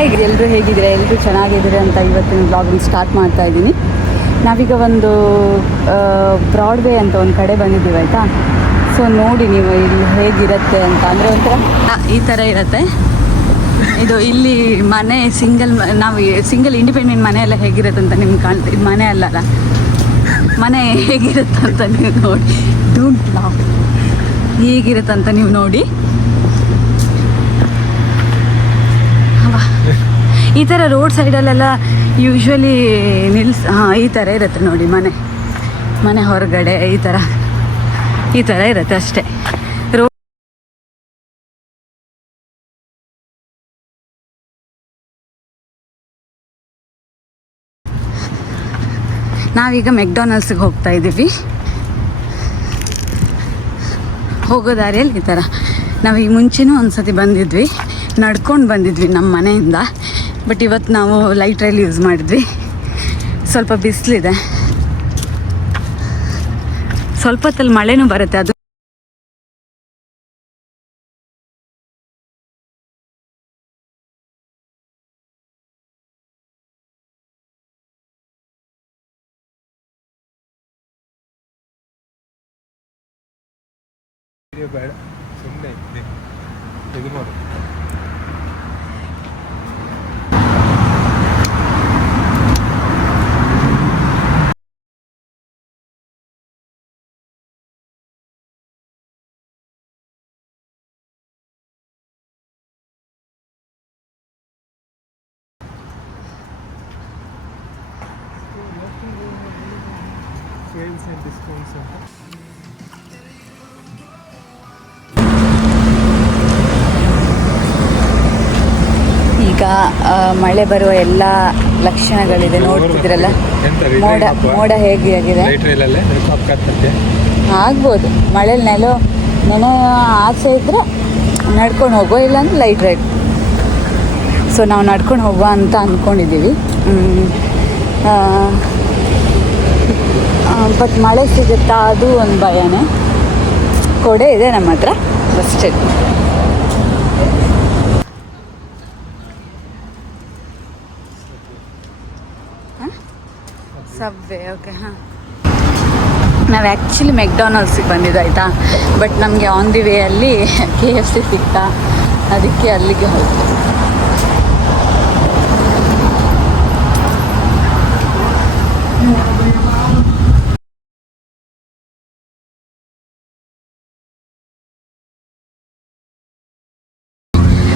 Hi, ಎಲ್ಲರೂ ಹೇಗಿದ್ದೀರಾ? ಎಲ್ಲರೂ ಚೆನ್ನಾಗಿದ್ದೀರಾ ಅಂತ ಇವತ್ತಿನ ಬ್ಲಾಗನ್ನು ಸ್ಟಾರ್ಟ್ ಮಾಡ್ತಾ ಇದ್ದೀನಿ. ನಾವೀಗ ಒಂದು ಬ್ರಾಡ್ವೇ ಅಂತ ಒಂದು ಕಡೆ ಬಂದಿದ್ದೀವಿ ಆಯಿತಾ. ಸೊ ನೋಡಿ ನೀವು ಇಲ್ಲಿ ಹೇಗಿರುತ್ತೆ ಅಂತ. ಅಂದರೆ ಒಂಥರ ಈ ಥರ ಇರುತ್ತೆ ಇದು. ಇಲ್ಲಿ ಮನೆ ನಾವು ಸಿಂಗಲ್ ಇಂಡಿಪೆಂಡೆಂಟ್ ಮನೆ ಎಲ್ಲ ಹೇಗಿರುತ್ತೆ ಅಂತ ನಿಮ್ಗೆ ಕಾಣ್ತೀವಿ. ಇದು ಮನೆ ಅಲ್ಲಲ್ಲ, ಮನೆ ಹೇಗಿರುತ್ತೆ ಅಂತ ನೀವು ನೋಡಿ. ಹೇಗಿರುತ್ತೆ ಅಂತ ನೀವು ನೋಡಿ. ಈ ಥರ ರೋಡ್ ಸೈಡಲ್ಲೆಲ್ಲ ಯೂಶ್ವಲಿ ಈ ಥರ ಇರುತ್ತೆ ನೋಡಿ. ಮನೆ ಹೊರಗಡೆ ಈ ಥರ ಇರುತ್ತೆ ಅಷ್ಟೇ. ನಾವೀಗ ಮೆಕ್ಡೊನಾಲ್ಡ್ಸ್ಗೆ ಹೋಗ್ತಾ ಇದ್ದೀವಿ. ಹೋಗೋ ದಾರಿಯಲ್ಲಿ ಈ ಥರ ನಾವು ಈ ಮುಂಚೆನೂ ಒಂದು ಸತಿ ಬಂದಿದ್ವಿ, ನಡ್ಕೊಂಡು ಬಂದಿದ್ವಿ ನಮ್ಮ ಮನೆಯಿಂದ. ಬಟ್ ಇವತ್ತು ನಾವು ಲೈಟ್ ರೈಲ್ ಯೂಸ್ ಮಾಡಿದ್ವಿ. ಸ್ವಲ್ಪ ಬಿಸಿಲಿದೆ, ಸ್ವಲ್ಪ ಹೊತ್ತಲ್ಲಿ ಮಳೆನೂ ಬರುತ್ತೆ. ಅದು ಬೇಡ, ಸುಮ್ಮನೆ ಇದು ಮಾಡು. ಸೇಲ್ಸ್ ಆ್ಯಂಡ್ ಡಿಸ್ಕೌಂಟ್ಸ್ ಅಂತ ಈಗ ಮಳೆ ಬರುವ ಎಲ್ಲ ಲಕ್ಷಣಗಳಿದೆ. ನೋಡ್ತಿದ್ರಲ್ಲ ಮೋಡ ಹೇಗೆ ಆಗಿದೆ. ಆಗ್ಬೋದು ಮಳೇಲಿ ನೆನೆ ಆಸೆ ಇದ್ದರೆ ನಡ್ಕೊಂಡು ಹೋಗೋ, ಇಲ್ಲಾಂದ್ರೆ ಲೈಟ್ ರೈಡ್. ಸೊ ನಾವು ನಡ್ಕೊಂಡು ಹೋಗುವ ಅಂತ ಅಂದ್ಕೊಂಡಿದ್ದೀವಿ. ಬಟ್ ಮಳೆ ಸಿಗುತ್ತಾ ಅದು ಒಂದು ಭಯನೇ. ಕೊಡೆ ಇದೆ ನಮ್ಮ ಹತ್ರ ಅಷ್ಟೇ. Subway, okay. ಹಾಂ, ನಾವು ಆ್ಯಕ್ಚುಲಿ ಮೆಕ್ಡೊನಾಲ್ಡ್ಸಿಗೆ ಬಂದಿದ್ದು ಆಯಿತಾ. ಬಟ್ ನಮಗೆ ಆನ್ ದಿ ವೇ ಅಲ್ಲಿ KFC ಸಿಗ್ತಾ, ಅದಕ್ಕೆ ಅಲ್ಲಿಗೆ ಹೋಗ್ತೀವಿ.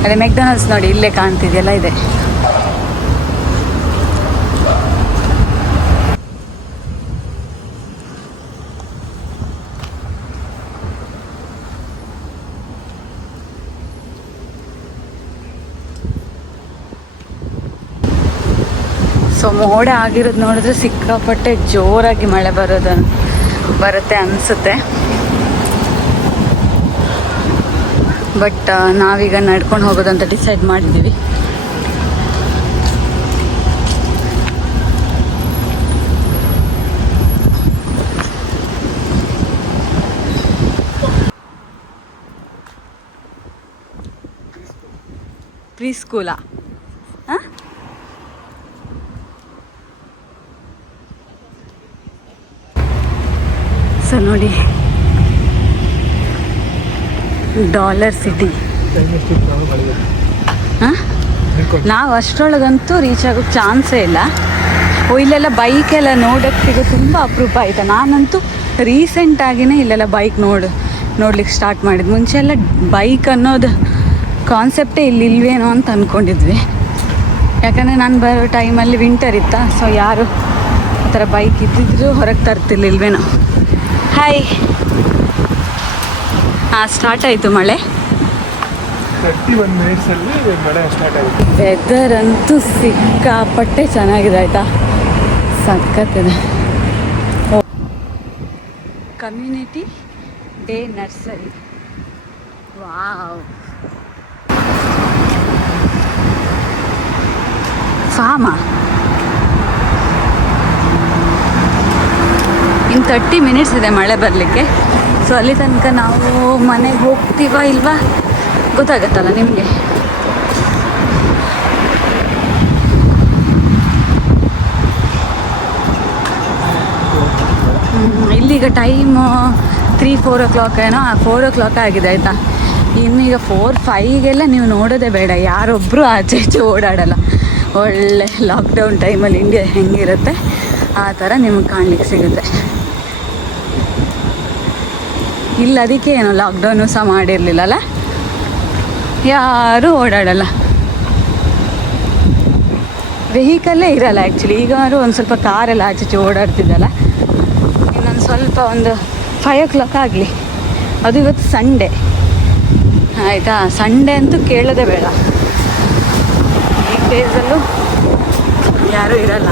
ಅದೇ ಮೆಕ್ಡೊನಾಲ್ಡ್ಸ್ ನೋಡಿ, ಇಲ್ಲೇ ಕಾಣ್ತಿದೆಯಲ್ಲ, ಇದೆ. ಸೊ ಮೋಡ ಆಗಿರೋದು ನೋಡಿದ್ರೆ ಸಿಕ್ಕಾಪಟ್ಟೆ ಜೋರಾಗಿ ಮಳೆ ಬರುತ್ತೆ ಅನಿಸುತ್ತೆ. ಬಟ್ ನಾವೀಗ ನಡ್ಕೊಂಡು ಹೋಗೋದಂತ ಡಿಸೈಡ್ ಮಾಡಿದ್ದೀವಿ. ಪ್ರೀ ಸ್ಕೂಲಾ? ಹಾಂ, ಸೊ ನೋಡಿ, ಡಾಲರ್ ಸಿಟಿ. ಹಾಂ, ನಾವು ಅಷ್ಟರೊಳಗಂತೂ ರೀಚ್ ಆಗೋಕ್ಕೆ ಚಾನ್ಸೇ ಇಲ್ಲ. ಇಲ್ಲೆಲ್ಲ ಬೈಕೆಲ್ಲ ನೋಡೋಕ್ಕೆ ಸಿಗೋದು ತುಂಬ ಅಪರೂಪ ಆಯಿತಾ. ನಾನಂತೂ ರೀಸೆಂಟಾಗಿಯೇ ಇಲ್ಲೆಲ್ಲ ಬೈಕ್ ನೋಡ್ಲಿಕ್ಕೆ ಸ್ಟಾರ್ಟ್ ಮಾಡಿದ್ದು. ಮುಂಚೆ ಎಲ್ಲ ಬೈಕ್ ಅನ್ನೋದು ಕಾನ್ಸೆಪ್ಟೇ ಇಲ್ವೇನೋ ಅಂತ ಅಂದ್ಕೊಂಡಿದ್ವಿ. ಯಾಕಂದರೆ ನಾನು ಬರೋ ಟೈಮಲ್ಲಿ ವಿಂಟರ್ ಇತ್ತಾ. ಸೊ ಯಾರು ಆ ಥರ ಬೈಕ್ ಇದ್ದಿದ್ರು ಹೊರಗೆ ತರ್ತಿರ್ಲಿಲ್ವೇನೋ. ಹಾಯ್. ಹಾಂ, ಸ್ಟಾರ್ಟ್ ಆಯಿತು ಮಳೆ. 31 ಮಿನಿಟ್ಸಲ್ಲಿ ಮಳೆ ಸ್ಟಾರ್ಟ್ ಆಗುತ್ತೆ. ವೆದರ್ ಅಂತೂ ಸಿಕ್ಕಾಪಟ್ಟೆ ಚೆನ್ನಾಗಿದೆ ಆಯಿತಾ, ಸಖತ್ತಿದೆ. Community day nursery, wow. Pharma ಇನ್ನು 30 ಮಿನಿಟ್ಸ್ ಇದೆ ಮಳೆ ಬರಲಿಕ್ಕೆ. ಸೊ ಅಲ್ಲಿ ತನಕ ನಾವು ಮನೆಗೆ ಹೋಗ್ತೀವಾ ಇಲ್ವಾ ಗೊತ್ತಾಗತ್ತಲ್ಲ ನಿಮಗೆ. ಇಲ್ಲೀಗ ಟೈಮು 3-4 o'clock ಏನೋ 4 o'clock ಆಗಿದೆ ಆಯಿತಾ. ಇನ್ನೀಗ 4-5ಗೆಲ್ಲ ನೀವು ನೋಡೋದೇ ಬೇಡ, ಯಾರೊಬ್ಬರು ಆಚೆ ಈಚೆ ಓಡಾಡಲ್ಲ. ಒಳ್ಳೆ ಲಾಕ್ಡೌನ್ ಟೈಮಲ್ಲಿ ಇಂಡಿಯಾ ಹೆಂಗಿರುತ್ತೆ ಆ ಥರ ನಿಮಗೆ ಕಾಣ್ಲಿಕ್ಕೆ ಸಿಗುತ್ತೆ. ಇಲ್ಲ ಅದಕ್ಕೆ ಏನು ಲಾಕ್ಡೌನು ಸಹ ಮಾಡಿರಲಿಲ್ಲಲ್ಲ, ಯಾರೂ ಓಡಾಡಲ್ಲ, ವೆಹಿಕಲ್ಲೇ ಇರಲ್ಲ ಆ್ಯಕ್ಚುಲಿ. ಈಗಾದ್ರೂ ಒಂದು ಸ್ವಲ್ಪ ಕಾರೆಲ್ಲ ಆಚೆ ಓಡಾಡ್ತಿದ್ದಲ್ಲ, ಇನ್ನೊಂದು ಸ್ವಲ್ಪ ಒಂದು 5 o'clock ಆಗಲಿ. ಅದು ಇವತ್ತು ಸಂಡೇ ಆಯಿತಾ. ಸಂಡೇ ಅಂತೂ ಕೇಳೋದೇ ಬೇಡ, ಈ ಡೇಸಲ್ಲೂ ಯಾರೂ ಇರಲ್ಲ.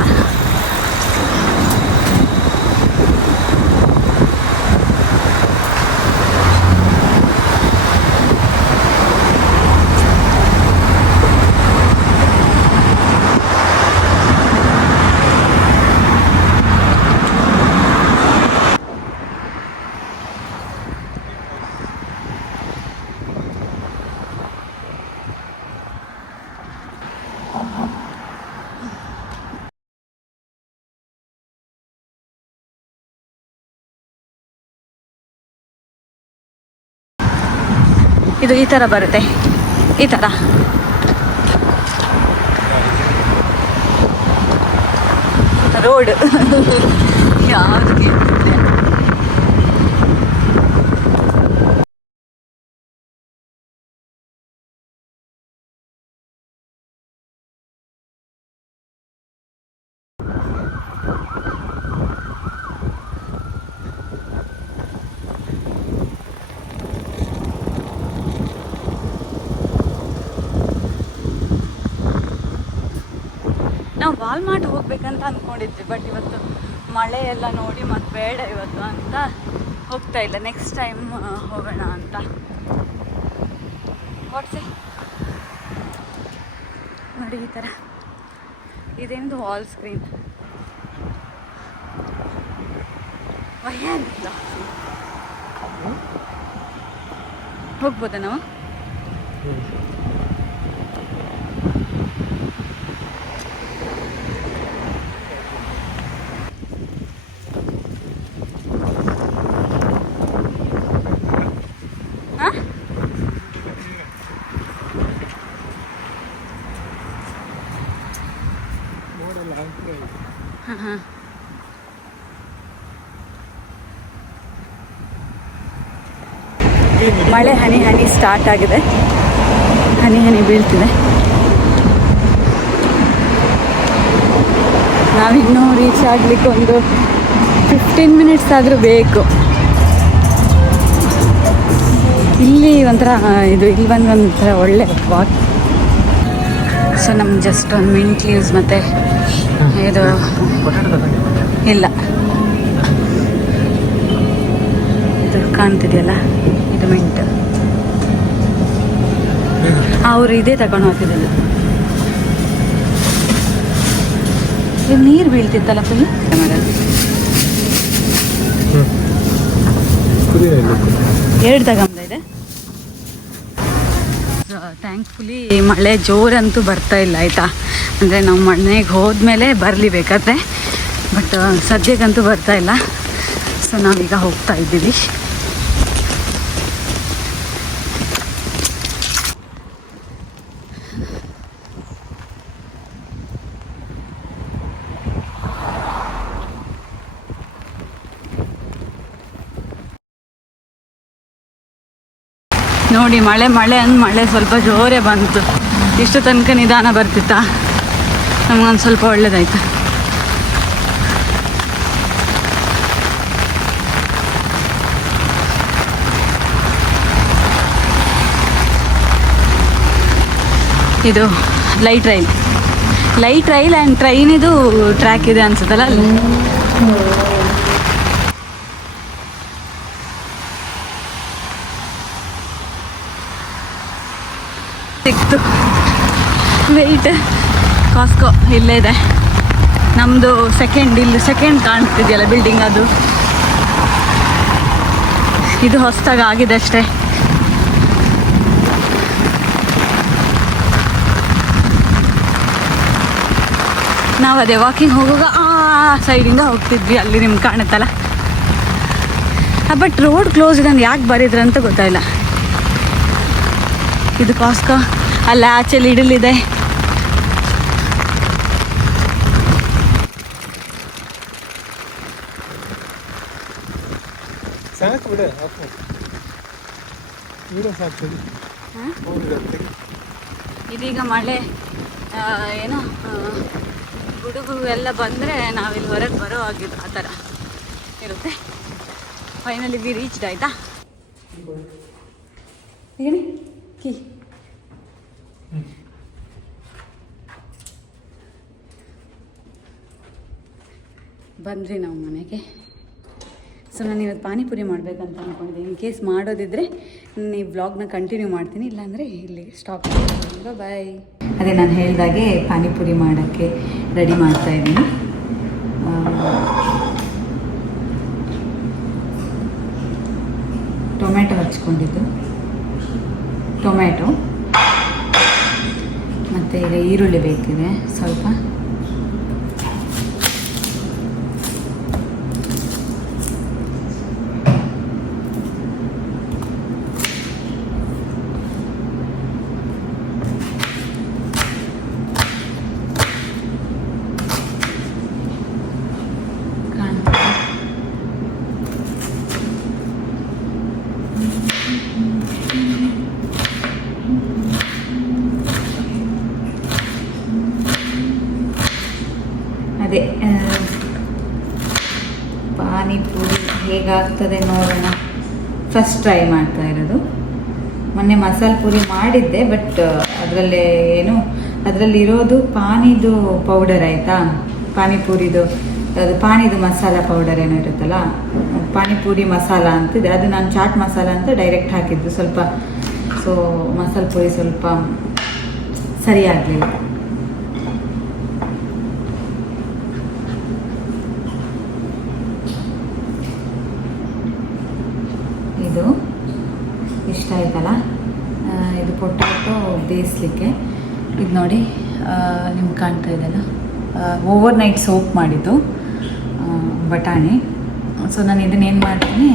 ಇದು ಈ ಥರ ಬರುತ್ತೆ, ಈ ಥರ ರೋಡ್ ಯಾವುದಕ್ಕೆ ನಾವು ವಾಲ್ಮಾರ್ಟ್ ಹೋಗ್ಬೇಕಂತ ಅಂದ್ಕೊಂಡಿದ್ವಿ, ಬಟ್ ಇವತ್ತು ಮಳೆ ಎಲ್ಲ ನೋಡಿ ಮತ್ತೆ ಬೇಡ ಇವತ್ತು ಅಂತ ಹೋಗ್ತಾ ಇಲ್ಲ. ನೆಕ್ಸ್ಟ್ ಟೈಮ್ ಹೋಗೋಣ ಅಂತ. ವಾಟ್ಸೆ ನೋಡಿ ಈ ಥರ ಇದೇನು ವಾಲ್ ಸ್ಕ್ರೀನ್ ವಯ್ಯಾನಿಲ್ಲ. ಹೋಗ್ಬೋದಾ ನಾವು? ಹಾಂ, ಮಳೆ ಹನಿ ಹನಿ ಸ್ಟಾರ್ಟ್ ಆಗಿದೆ, ಹನಿ ಹನಿ ಬೀಳ್ತಿದೆ. ನಾವಿನ್ನೂ ರೀಚ್ ಆಗಲಿಕ್ಕೆ ಒಂದು 15 minutes ಆದರೂ ಬೇಕು. ಇಲ್ಲಿ ಒಂಥರ ಇದು ಇಲ್ಲಿ ಒಂಥರ ಒಳ್ಳೆ ವಾಕ್. ಸೊ ನಮ್ಗೆ ಜಸ್ಟ್ ಒಂದು ಮಿಂಟ್ ಲೀವ್ಸ್ ಮತ್ತು ಇದು ಇಲ್ಲ, ಇದು ಕಾಣ್ತಿದೆಯಲ್ಲ ಇದು ಮಿಂಟ್. ಅವರು ಇದೇ ತಗೊಂಡು ಹೋಗ್ತಿದ್ದಿಲ್ಲ. ಇದು ನೀರು ಬೀಳ್ತಿತ್ತಲ್ಲ ಫುಲ್. 2 ತಗೊಂಡ ಇದೆ. ಥ್ಯಾಂಕ್ಫುಲಿ ಮಳೆ ಜೋರಂತೂ ಬರ್ತಾ ಇಲ್ಲ ಆಯಿತಾ. ಅಂದರೆ ನಾವು ಮನೆಗೆ ಹೋದ್ಮೇಲೆ ಬರಲಿ ಬೇಕಾದ್ರೆ, ಬಟ್ ಸದ್ಯಕ್ಕಂತೂ ಬರ್ತಾ ಇಲ್ಲ. ಸೊ ನಾವೀಗ ಹೋಗ್ತಾ ಇದ್ದೀವಿ. ನೋಡಿ ಮಳೆ ಮಳೆ ಸ್ವಲ್ಪ ಜೋರೇ ಬಂತು. ಇಷ್ಟು ತನಕ ನಿಧಾನ ಬರ್ತಿತ್ತಾ, ನಮಗೊಂದು ಸ್ವಲ್ಪ ಒಳ್ಳೇದಾಯ್ತು. ಇದು ಲೈಟ್ ರೈಲ್ ಆ್ಯಂಡ್ ಟ್ರೈನಿದು ಟ್ರ್ಯಾಕ್ ಇದೆ ಅನ್ಸುತ್ತಲ್ಲ ಅಲ್ಲಿ. ಸಿಕ್ತು. ವೆಯ್ಟ್ ಕಾಸ್ಕೋ ಇಲ್ಲೇ ಇದೆ. ನಮ್ಮದು ಇಲ್ಲಿ ಸೆಕೆಂಡ್ ಕಾಣ್ತಿದೆಯಲ್ಲ ಬಿಲ್ಡಿಂಗ್, ಅದು ಇದು ಹೊಸದಾಗಿ ಆಗಿದೆ ಅಷ್ಟೇ. ನಾವು ಅದೇ ವಾಕಿಂಗ್ ಹೋಗುವಾಗ ಆ ಸೈಡಿಂದ ಹೋಗ್ತಿದ್ವಿ, ಅಲ್ಲಿ ನಿಮ್ಗೆ ಕಾಣುತ್ತಲ್ಲ ಬಟ್ ರೋಡ್ ಕ್ಲೋಸ್ ಇದೆ ಯಾಕೆ ಬರೀದ್ರು ಅಂತ ಗೊತ್ತಾಯಿಲ್ಲ. ಇದು ಕಾಸ್ಕೋ, ಅಲ್ಲ ಆಚೆ ಲಿಡಲ್ ಇದೆ. ಸಾಕು ಬಿಡ, ಹಾಕು ಇವರೇ ಸಾಕು. ಇದೀಗ ಮಳೆ ಏನೋ ಗುಡುಗು ಎಲ್ಲ ಬಂದರೆ ನಾವಿಲ್ಲಿ ಹೊರಗೆ ಬರೋ ಆಗಿದ್ದು ಆ ಥರ ಇರುತ್ತೆ. ಫೈನಲಿ ವಿ ರೀಚ್ಡ್ ಆಯಿತಾ. ಹೇಳಿ ಕೀ ಬಂದ್ರಿ ನಾವು ಮನೆಗೆ. ಸೊ ನಾನು ಇವತ್ತು ಪಾನಿಪುರಿ ಮಾಡಬೇಕಂತ ಅಂದ್ಕೊಂಡಿದ್ದೆ. ಇನ್ ಕೇಸ್ ಮಾಡೋದಿದ್ದರೆ ನೀವು ವ್ಲಾಗ್ನ ಕಂಟಿನ್ಯೂ ಮಾಡ್ತೀನಿ, ಇಲ್ಲಾಂದರೆ ಇಲ್ಲಿಗೆ ಸ್ಟಾಪ್ ಮಾಡ್ತೀನಿ. ಬಾಯ್. ಅದೇ ನಾನು ಹೇಳಿದಾಗೆ ಪಾನಿಪುರಿ ಮಾಡೋಕ್ಕೆ ರೆಡಿ ಮಾಡ್ತಾಯಿದ್ದೀನಿ. ಟೊಮೆಟೊ ಹಚ್ಕೊಂಡಿದ್ದು, ಟೊಮೆಟೊ ಮತ್ತು ಈಗ ಈರುಳ್ಳಿ ಬೇಕಿದೆ ಸ್ವಲ್ಪ. ಅದೇ ಪಾನಿಪುರಿ ಹೇಗಾಗ್ತದೆ ನೋಡೋಣ. ಫಸ್ಟ್ ಟ್ರೈ ಮಾಡ್ತಾ ಇರೋದು. ಮೊನ್ನೆ ಮಸಾಲೆ ಪುರಿ ಮಾಡಿದ್ದೆ, ಬಟ್ ಅದರಲ್ಲೇ ಏನು ಅದರಲ್ಲಿರೋದು ಪಾನಿದು ಪೌಡರ್ ಆಯಿತಾ, ಪಾನಿಪುರಿದು ಅದು ಪಾನಿದು ಮಸಾಲ ಪೌಡರ್ ಏನೋ ಇರುತ್ತಲ್ಲ, ಪಾನಿಪುರಿ ಮಸಾಲ ಅಂತಿದೆ. ಅದು ನಾನು ಚಾಟ್ ಮಸಾಲ ಅಂತ ಡೈರೆಕ್ಟ್ ಹಾಕಿದ್ದು ಸ್ವಲ್ಪ. ಸೊ ಮಸಾಲೆ ಪುರಿ ಸ್ವಲ್ಪ ಸರಿಯಾಗಲಿಲ್ಲ. ಇದು ಇಷ್ಟ ಆಯ್ತಲ್ಲ. ಇದು ಪೊಟ್ಯಾಟೊ ಬೇಯಿಸ್ಲಿಕ್ಕೆ. ಇದು ನೋಡಿ ನಿಮ್ಗೆ ಕಾಣ್ತಾ ಇದೆಯಲ್ಲ, ಓವರ್ ನೈಟ್ ಸೋಪ್ ಮಾಡಿದ್ದು ಬಟಾಣಿ. ಸೊ ನಾನು ಇದನ್ನೇನು ಮಾಡ್ತೀನಿ,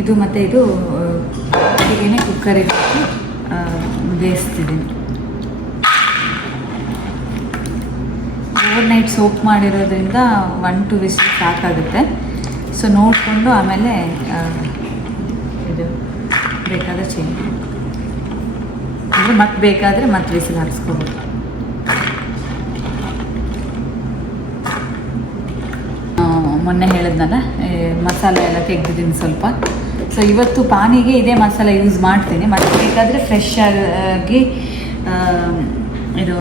ಇದು ಮತ್ತು ಇದು ಹೀಗೇ ಕುಕ್ಕರಿಗೆ ಬೇಯಿಸ್ತಿದ್ದೀನಿ. ಓವರ್ ನೈಟ್ ಸೋಪ್ ಮಾಡಿರೋದ್ರಿಂದ 1-2 ವಿಸಿಲ್ ಸಾಕಾಗುತ್ತೆ. ಸೊ ನೋಡಿಕೊಂಡು ಆಮೇಲೆ ಇದು ಬೇಕಾದರೆ ಚೇಂಜ್ ಅಂದರೆ ಮತ್ತೆ ಬೇಕಾದರೆ ಮತ್ತೆ ವಿಸಿಲ್ ಹಾರಿಸ್ಕೋಬೋದು. ಮೊನ್ನೆ ಹೇಳಿದ್ನಲ್ಲ ಮಸಾಲೆ ಎಲ್ಲ ತೆಗೆದಿದ್ದೀನಿ ಸ್ವಲ್ಪ. ಸೊ ಇವತ್ತು ಪಾನಿಗೆ ಇದೇ ಮಸಾಲೆ ಯೂಸ್ ಮಾಡ್ತೀನಿ. ಮತ್ತೆ ಬೇಕಾದರೆ ಫ್ರೆಶ್ ಆಗಿ ಇದು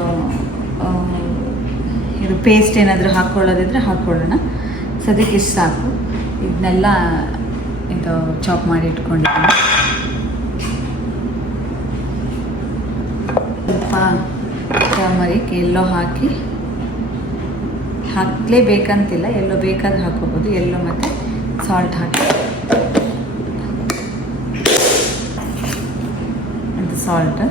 ಇದು ಪೇಸ್ಟ್ ಏನಾದರೂ ಹಾಕ್ಕೊಳ್ಳೋದಿದ್ರೆ ಹಾಕ್ಕೊಳ್ಳೋಣ. ಸದ್ಯಕ್ಕೆ ಇಷ್ಟು ಸಾಕು. ಇದನ್ನೆಲ್ಲ ಇದು ಚಾಪ್ ಮಾಡಿ ಇಟ್ಕೊಂಡಿದ್ದೀನಿ. ಸ್ವಲ್ಪ ಟರ್ಮರಿಕ್ ಎಲ್ಲೋ ಹಾಕಲೇಬೇಕಂತಿಲ್ಲ, ಎಲ್ಲೋ ಬೇಕಾದ್ರೆ ಹಾಕೋಬೋದು. ಎಲ್ಲೋ ಮತ್ತು ಸಾಲ್ಟ್ ಹಾಕಿ, ಅದು ಸಾಲ್ಟ್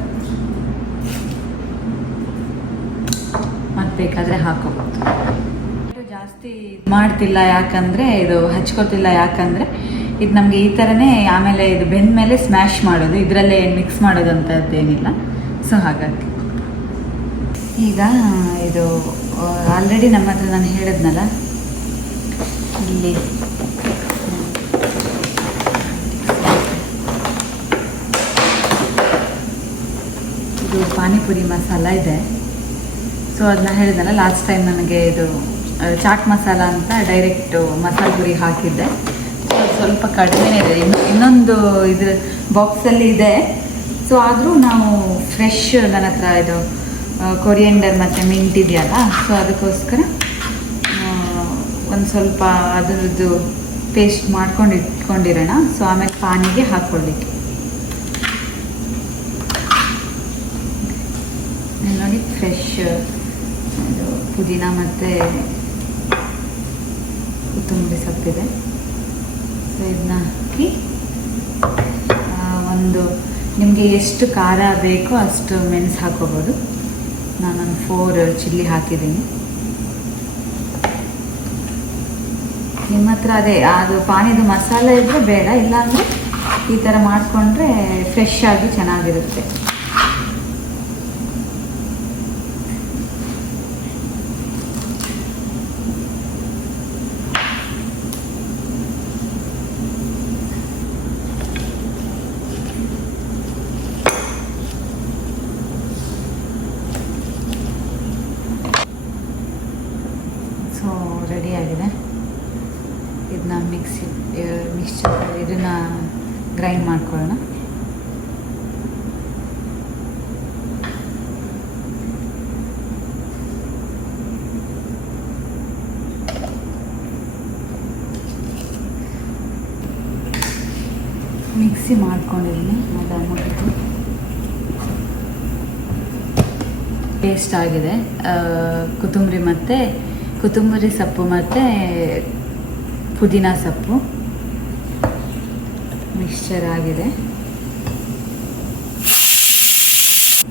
ಮತ್ತು ಬೇಕಾದರೆ ಹಾಕೋಬೋದು. ಜಾಸ್ತಿ ಮಾಡ್ತಿಲ್ಲ ಯಾಕಂದರೆ ಇದು ಹಚ್ಕೋತಿಲ್ಲ, ಯಾಕಂದರೆ ಇದು ನಮಗೆ ಈ ಥರನೇ ಆಮೇಲೆ ಇದು ಬೆಂದ ಮೇಲೆ ಸ್ಮ್ಯಾಶ್ ಮಾಡೋದು, ಇದರಲ್ಲೇ ಮಿಕ್ಸ್ ಮಾಡೋದು ಅಂತದ್ದೇನಿಲ್ಲ. ಸೊ ಹಾಗಾಗಿ ಈಗ ಇದು ಆಲ್ರೆಡಿ ನಮ್ಮ ಹತ್ರ ನಾನು ಹೇಳಿದ್ನಲ್ಲ, ಇಲ್ಲಿ ಇದು ಪಾನಿಪುರಿ ಮಸಾಲ ಇದೆ. ಸೊ ಅದನ್ನ ಹೇಳಿದ್ನಲ್ಲ ಲಾಸ್ಟ್ ಟೈಮ್ ನನಗೆ ಇದು ಚಾಟ್ ಮಸಾಲ ಅಂತ ಡೈರೆಕ್ಟು ಮಸಾಲೆ ಪುರಿ ಹಾಕಿದ್ದೆ. ಸೊ ಸ್ವಲ್ಪ ಕಡಿಮೆನೇ ಇದೆ. ಇನ್ನೊಂದು ಇದು ಬಾಕ್ಸಲ್ಲಿ ಇದೆ. ಸೊ ಆದರೂ ನಾವು ಫ್ರೆಶ್ ನನ್ನ ಹತ್ರ ಇದು ಕೊರಿಯಂಡರ್ ಮತ್ತು ಮಿಂಟ್ ಇದೆಯಲ್ಲ, ಸೊ ಅದಕ್ಕೋಸ್ಕರ ಒಂದು ಸ್ವಲ್ಪ ಅದರದ್ದು ಪೇಸ್ಟ್ ಮಾಡ್ಕೊಂಡು ಇಟ್ಕೊಂಡಿರೋಣ. ಸೊ ಆಮೇಲೆ ಪಾನಿಗೆ ಹಾಕ್ಕೊಳ್ಳಿಕ್ಕೆ ನೋಡಿ ಫ್ರೆಶ್ ಇದು ಪುದೀನ ಮತ್ತು ಕೊತ್ತಂಬರಿ ಸೊಪ್ಪಿದೆ. ಸೊ ಇದನ್ನ ಹಾಕಿ ಒಂದು ನಿಮಗೆ ಎಷ್ಟು ಖಾರ ಬೇಕೋ ಅಷ್ಟು ಮೆಣಸು ಹಾಕೋಬೋದು. ನಾನೊಂದು 4 ಚಿಲ್ಲಿ ಹಾಕಿದ್ದೀನಿ. ನಿಮ್ಮ ಹತ್ರ ಅದೇ ಅದು ಪಾನಿದು ಮಸಾಲೆ ಇದ್ದರೆ ಬೇಡ, ಇಲ್ಲಾಂದರೆ ಈ ಥರ ಮಾಡಿಕೊಂಡ್ರೆ ಫ್ರೆಶ್ ಆಗಿ ಚೆನ್ನಾಗಿರುತ್ತೆ. ಸೊ ರೆಡಿಯಾಗಿದೆ. ಇದನ್ನ ಮಿಕ್ಸ್ಚರ್ ಇದನ್ನು ಗ್ರೈಂಡ್ ಮಾಡ್ಕೊಳ್ಳೋಣ. ಮಿಕ್ಸಿ ಮಾಡ್ಕೊಂಡಿದ್ದೀನಿ, ಅದಾದ್ಮೇಲೆ ಪೇಸ್ಟ್ ಆಗಿದೆ. ಕೊತ್ತಂಬರಿ ಸೊಪ್ಪು ಮತ್ತು ಪುದೀನ ಸೊಪ್ಪು ಮಿಕ್ಸ್ಚರ್ ಆಗಿದೆ.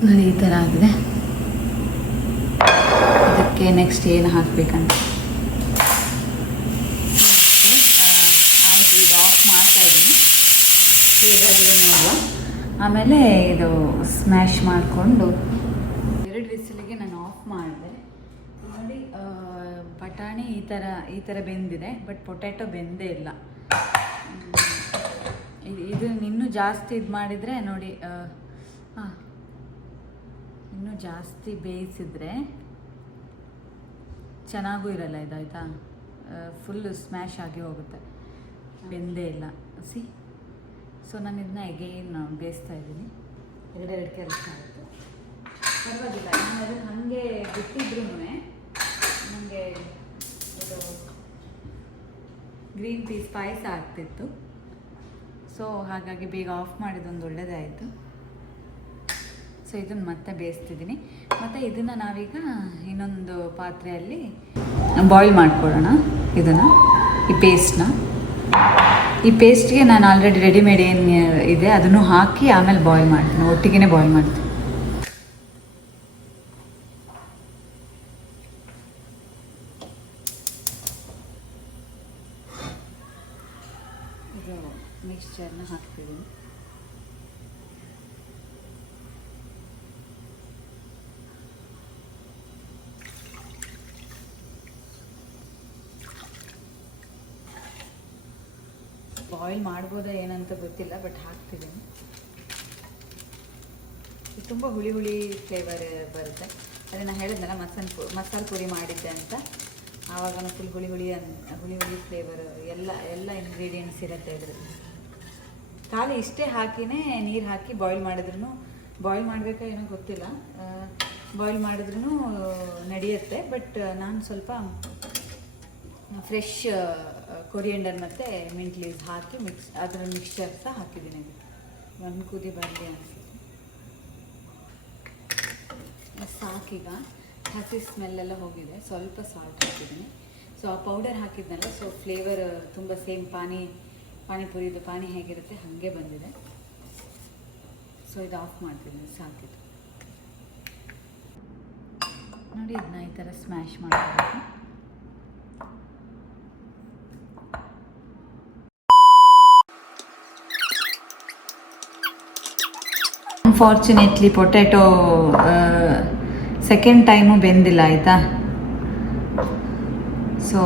ನೋಡಿ ಈ ಥರ ಆಗಿದೆ. ಇದಕ್ಕೆ ನೆಕ್ಸ್ಟ್ ಏನು ಹಾಕಬೇಕಂತ ಆಯಿತು. ಈಗ ಆಫ್ ಮಾಡ್ತಾ ಇದ್ದೀನಿ. ಹೇಗಾಗಿದೆ ನೋಡುವ. ಆಮೇಲೆ ಇದು ಸ್ಮ್ಯಾಶ್ ಮಾಡಿಕೊಂಡು 2 ವಿಸಿಲಿಗೆ ನಾನು ಆಫ್ ಮಾಡಿದೆ. ನೋಡಿ ಬಟಾಣಿ ಈ ಥರ ಬೆಂದಿದೆ, ಬಟ್ ಪೊಟ್ಯಾಟೊ ಬೆಂದೇ ಇಲ್ಲ. ಇದು ಇನ್ನೂ ಜಾಸ್ತಿ ಇದು ಮಾಡಿದರೆ ನೋಡಿ, ಇನ್ನೂ ಜಾಸ್ತಿ ಬೇಯಿಸಿದ್ರೆ ಚೆನ್ನಾಗೂ ಇರಲ್ಲ. ಇದಾಯ್ತಾ, ಫುಲ್ಲು ಸ್ಮ್ಯಾಶ್ ಆಗಿ ಹೋಗುತ್ತೆ, ಬೆಂದೇ ಇಲ್ಲ. ಸೊ ನಾನು ಇದನ್ನ ಎಗೈನ್ ಬೇಯಿಸ್ತಾ ಇದ್ದೀನಿ. 2 ಕೆಲಸ ಆಯಿತು, ಪರವಾಗಿಲ್ಲ. ನಾನು ಅದನ್ನು ಹಾಗೆ ಬಿಟ್ಟಿದ್ರೂ ನನಗೆ ಇದು ಗ್ರೀನ್ ಪೀಸ್ ಪಾಯಸ ಆಗ್ತಿತ್ತು. ಸೊ ಹಾಗಾಗಿ ಬೇಗ ಆಫ್ ಮಾಡಿದೊಂದು ಒಳ್ಳೆಯದೇ ಆಯಿತು. ಸೊ ಇದನ್ನು ಮತ್ತೆ ಬೇಯಿಸ್ತಿದ್ದೀನಿ. ಮತ್ತು ಇದನ್ನು ನಾವೀಗ ಇನ್ನೊಂದು ಪಾತ್ರೆಯಲ್ಲಿ ಬಾಯ್ಲ್ ಮಾಡ್ಕೊಳ್ಳೋಣ. ಇದನ್ನು ಈ ಪೇಸ್ಟ್ಗೆ ನಾನು ಆಲ್ರೆಡಿ ರೆಡಿಮೇಡ್ ಏನು ಇದೆ ಅದನ್ನು ಹಾಕಿ ಆಮೇಲೆ ಬಾಯ್ಲ್ ಮಾಡ್ತೀನಿ, ಒಟ್ಟಿಗೆ ಬಾಯ್ಲ್ ಮಾಡ್ತೀನಿ. ಇದು ಮಿಕ್ಸ್ಚರ್ನ ಹಾಕ್ತಿದ್ದೀನಿ. ಬಾಯ್ಲ್ ಮಾಡ್ಬೋದಾ ಏನಂತ ಗೊತ್ತಿಲ್ಲ, ಬಟ್ ಹಾಕ್ತಿದ್ದೀನಿ. ಇದು ತುಂಬ ಹುಳಿ ಫ್ಲೇವರ್ ಬರುತ್ತೆ. ಅದೇ ನಾನು ಹೇಳಿದ್ನಲ್ಲ ಮಸಾಲೆ ಪುರಿ ಮಾಡಿದ್ದೆ ಅಂತ. ಆವಾಗ ಫುಲ್ ಹುಳಿ ಫ್ಲೇವರ್ ಎಲ್ಲ ಇಂಗ್ರೀಡಿಯೆಂಟ್ಸ್ ಇರುತ್ತೆ ಇದರಲ್ಲಿ. ಖಾಲಿ ಇಷ್ಟೇ ಹಾಕಿನೇ ನೀರು ಹಾಕಿ ಬಾಯ್ಲ್ ಮಾಡಿದ್ರು, ಬಾಯ್ಲ್ ಮಾಡಬೇಕಾ ಏನೋ ಗೊತ್ತಿಲ್ಲ, ಬಾಯ್ಲ್ ಮಾಡಿದ್ರೂ ನಡೆಯುತ್ತೆ. ಬಟ್ ನಾನು ಸ್ವಲ್ಪ ಫ್ರೆಶ್ ಕೊರಿಯಂಡರ್ ಮತ್ತು ಮಿಂಟ್ ಲೀವ್ಸ್ ಹಾಕಿ ಅದರ ಮಿಕ್ಸ್ಚರ್ ಸಹ ಹಾಕಿದ್ದೀನಿ. ಒಂದು ಕುದಿ ಬರಲಿ ಅನಿಸುತ್ತೆ. ಸಾಕೀಗ ಹಸಿ ಸ್ಮೆಲ್ಲೆಲ್ಲ ಹೋಗಿದೆ. ಸ್ವಲ್ಪ ಸಾಲ್ಟ್ ಹಾಕಿದ್ದೀನಿ. ಸೊ ಆ ಪೌಡರ್ ಹಾಕಿದ್ನಲ್ಲ, ಸೊ ಫ್ಲೇವರ್ ತುಂಬ ಸೇಮ್ ಪಾನಿಪುರಿದು ಪಾನಿ ಹೇಗಿರುತ್ತೆ ಹಾಗೆ ಬಂದಿದೆ. ಸೊ ಇದು ಆಫ್ ಮಾಡ್ತಿದ್ದೀನಿ, ಸಾಕಿದ್ದು. ನೋಡಿ ಇದನ್ನ ಈ ಥರ ಸ್ಮ್ಯಾಶ್ ಮಾಡ್ಕೋಬೇಕು. ಅನ್ಫಾರ್ಚುನೇಟ್ಲಿ ಪೊಟ್ಯಾಟೊ ಸೆಕೆಂಡ್ ಟೈಮು ಬೆಂದಿಲ್ಲ, ಆಯಿತಾ. ಸೊ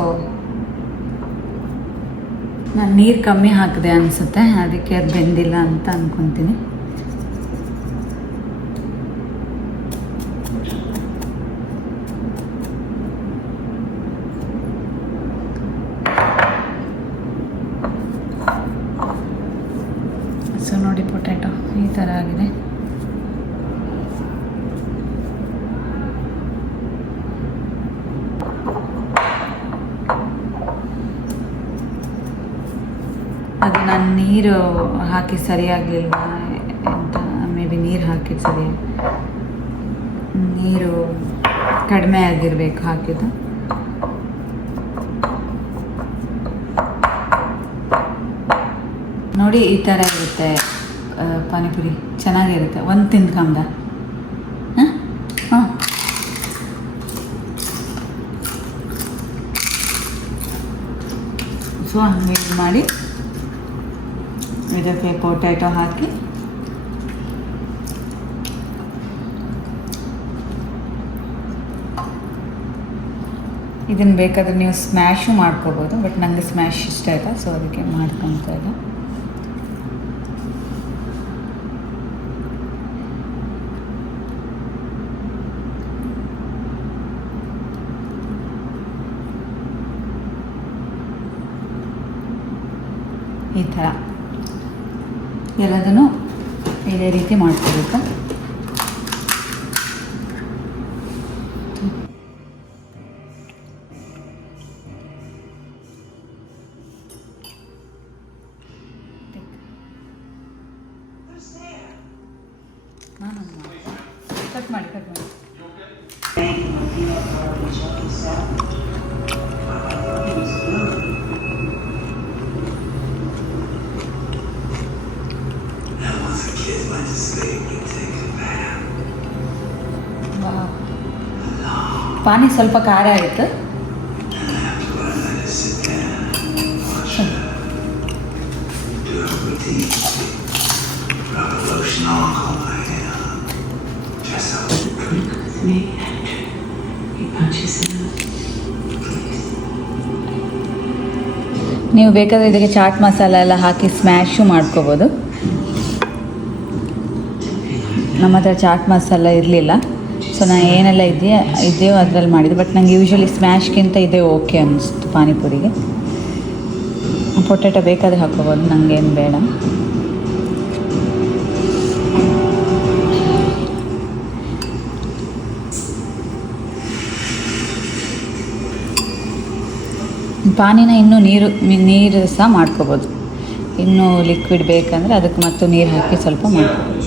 ನಾನು ನೀರು ಕಮ್ಮಿ ಹಾಕಿದೆ ಅನಿಸುತ್ತೆ, ಅದಕ್ಕೆ ಅದು ಬೆಂದಿಲ್ಲ ಅಂತ ಅಂದ್ಕೊತೀನಿ. ಸೊ ನೋಡಿ ಪೊಟ್ಯಾಟೊ ಈ ಥರ ಆಗಿದೆ. ಅದು ನಾನು ನೀರು ಹಾಕಿ ಸರಿಯಾಗಲಿಲ್ಲ ಅಂತ, ಮೇ ಬಿ ನೀರು ಹಾಕಿದ್ದು ಸರಿಯಾಗಿ, ನೀರು ಕಡಿಮೆ ಆಗಿರಬೇಕು ಹಾಕಿದ್ದು. ನೋಡಿ ಈ ಥರ ಇರುತ್ತೆ ಪಾನಿಪುರಿ, ಚೆನ್ನಾಗಿರುತ್ತೆ. ಒಂದು ತಿಂದ್ಕೊಂಡ ಹಾಂ ಸೊ ಹಂಗೆ ಇದು ಮಾಡಿ ಇದಕ್ಕೆ ಪೊಟ್ಯಾಟೊ ಹಾಕಿ ಇದನ್ನು ಬೇಕಾದರೆ ನೀವು ಸ್ಮ್ಯಾಶು ಮಾಡ್ಕೋಬೋದು, ಬಟ್ ನನಗೆ ಸ್ಮ್ಯಾಶ್ ಇಷ್ಟ ಇಲ್ಲ, ಸೊ ಅದಕ್ಕೆ ಮಾಡ್ಕೊತಾ ಇಲ್ಲ. ಈ ಥರ ಎಲ್ಲದನ್ನು ಇದೇ ರೀತಿ ಮಾಡ್ಕೋಬೇಕು. ಕಟ್ ಮಾಡಿ ಪಾನಿ ಸ್ವಲ್ಪ ಖಾರ ಆಯಿತು. ನೀವು ಬೇಕಾದರೆ ಇದಕ್ಕೆ ಚಾಟ್ ಮಸಾಲ ಎಲ್ಲ ಹಾಕಿ ಸ್ಮ್ಯಾಶು ಮಾಡ್ಕೋಬೋದು. ನಮ್ಮ ಹತ್ರ ಚಾಟ್ ಮಸಾಲ ಇರಲಿಲ್ಲ, ಸೊ ನಾನು ಏನೆಲ್ಲ ಇದೆಯೋ ಅದರಲ್ಲಿ ಮಾಡಿದೆ. ಬಟ್ ನನಗೆ ಯೂಶ್ವಲಿ ಸ್ಮ್ಯಾಶ್ಗಿಂತ ಇದೇ ಓಕೆ ಅನ್ನಿಸ್ತು ಪಾನಿಪುರಿಗೆ. ಪೊಟ್ಯಾಟೊ ಬೇಕಾದರೆ ಹಾಕೋಬೋದು, ನನಗೇನು ಬೇಡ. ಪಾನಿನ ಇನ್ನೂ ನೀರು ಸಹ ಮಾಡ್ಕೋಬೋದು. ಇನ್ನೂ ಲಿಕ್ವಿಡ್ ಬೇಕಂದರೆ ಅದಕ್ಕೆ ಮತ್ತು ನೀರು ಹಾಕಿ ಸ್ವಲ್ಪ ಮಾಡ್ಕೋಬೋದು.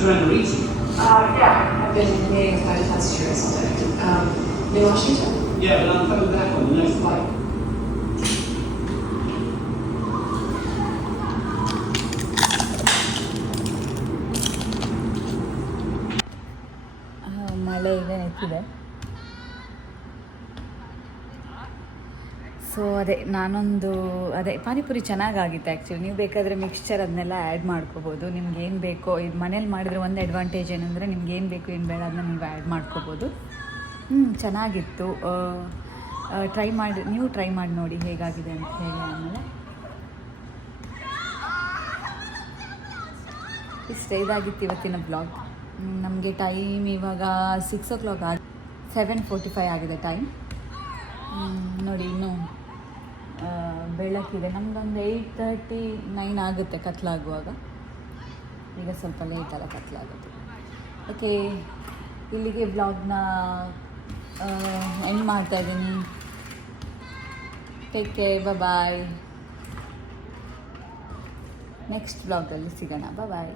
ಮಳೆ ಈಗ ನಿಂತಿದೆ. ಸೊ ಅದೇ ಪಾನಿಪುರಿ ಚೆನ್ನಾಗಾಗಿತ್ತು ಆ್ಯಕ್ಚುಲಿ. ನೀವು ಬೇಕಾದರೆ ಮಿಕ್ಸ್ಚರ್ ಅದನ್ನೆಲ್ಲ ಆ್ಯಡ್ ಮಾಡ್ಕೋಬೋದು. ನಿಮ್ಗೆ ಏನು ಬೇಕೋ, ಇದು ಮನೇಲಿ ಮಾಡಿದ್ರೆ ಒಂದು ಅಡ್ವಾಂಟೇಜ್ ಏನಂದರೆ ನಿಮ್ಗೆ ಏನು ಬೇಕು ಏನು ಬೇಡ ಅದನ್ನ ನೀವು ಆ್ಯಡ್ ಮಾಡ್ಕೋಬೋದು. ಚೆನ್ನಾಗಿತ್ತು. ನೀವು ಟ್ರೈ ಮಾಡಿ ನೋಡಿ ಹೇಗಾಗಿದೆ ಅಂತ ಹೇಳಿ. ಆಮೇಲೆ ಇದಾಗಿತ್ತು ಇವತ್ತಿನ ಬ್ಲಾಗ್. ನಮಗೆ ಟೈಮ್ ಇವಾಗ 6 o'clock 7:45 ಆಗಿದೆ ಟೈಮ್. ನೋಡಿ ಇನ್ನೂ ಬೆಳಕಿದೆ. ನಮಗೊಂದು 8:39 ಆಗುತ್ತೆ ಕತ್ಲಾಗುವಾಗ. ಈಗ ಸ್ವಲ್ಪ ಲೇಟಲ್ಲ ಕತ್ಲಾಗುತ್ತೆ. ಓಕೆ, ಇಲ್ಲಿಗೆ ಬ್ಲಾಗ್ನ ಎಂಡ್ ಮಾಡ್ತಾಯಿದ್ದೀನಿ. ಟೇಕ್ ಕೇರ್, ಬಾಯ್. ನೆಕ್ಸ್ಟ್ ಬ್ಲಾಗಲ್ಲಿ ಸಿಗೋಣ. ಬಾಯ್.